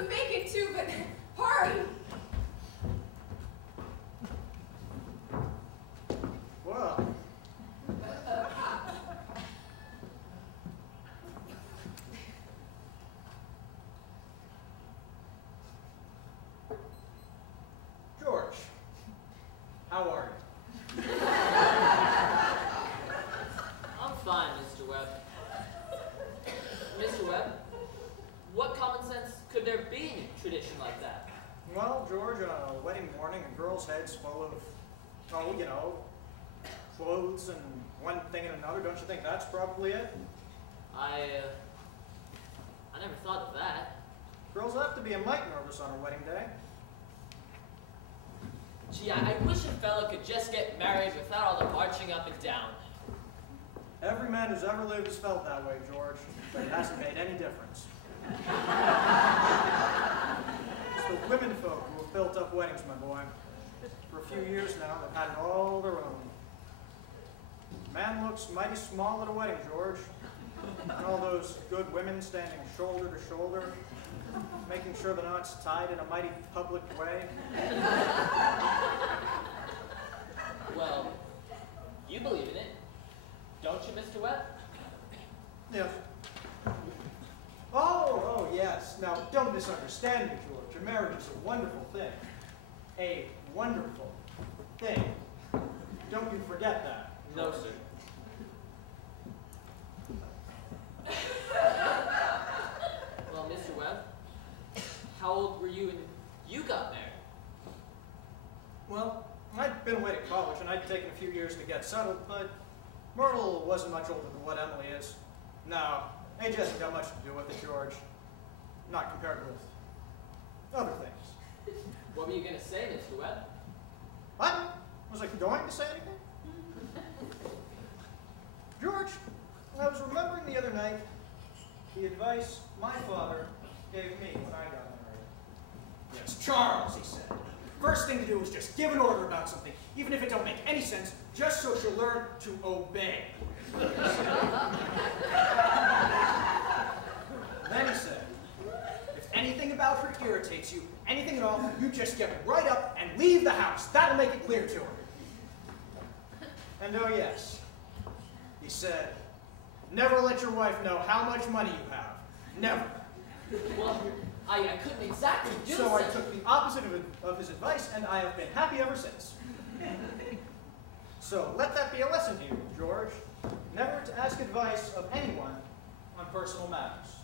some bacon too, but hurry. Well. George, how are you? I'm fine, Mr. Webb. Mr. Webb, what common sense could there be in a tradition like that? Well, George, on a wedding morning, a girl's head's full of, oh, you know, clothes and one thing and another. Don't you think that's probably it? I never thought of that. Girls have to be a mite nervous on a wedding day. Gee, I wish a fella could just get married without all the marching up and down. Every man who's ever lived has felt that way, George, but it hasn't made any difference. It's the women folk who have built up weddings, my boy. For a few years now, they've had it all their own. Man looks mighty small at a wedding, George. And all those good women standing shoulder to shoulder, making sure the knot's tied in a mighty public way. Well, you believe in it, don't you, Mr. Webb? Yes. Oh, yes. Now, don't misunderstand me, George. A marriage is a wonderful thing. A wonderful thing. Don't you forget that. No, sir. Well, Mr. Webb, how old were you when you got married? Well, I'd been away to college, and I'd taken a few years to get settled, but Myrtle wasn't much older than what Emily is. No, age hasn't got much to do with it, George. Not compared with other things. What were you going to say, Mr. Webb? What? Was I going to say anything? George, I was remembering the other night the advice my father gave me when I got married. Yes, Charles, he said. First thing to do is just give an order about something, even if it don't make any sense, just so she'll learn to obey. Then he said, if anything about her irritates you, anything at all, you just get right up and leave the house. That'll make it clear to her. And oh yes, he said, never let your wife know how much money you have. Never. Well, I couldn't exactly do so. I took the opposite of his advice, and I have been happy ever since. So let that be a lesson to you, George. Never to ask advice of anyone on personal matters.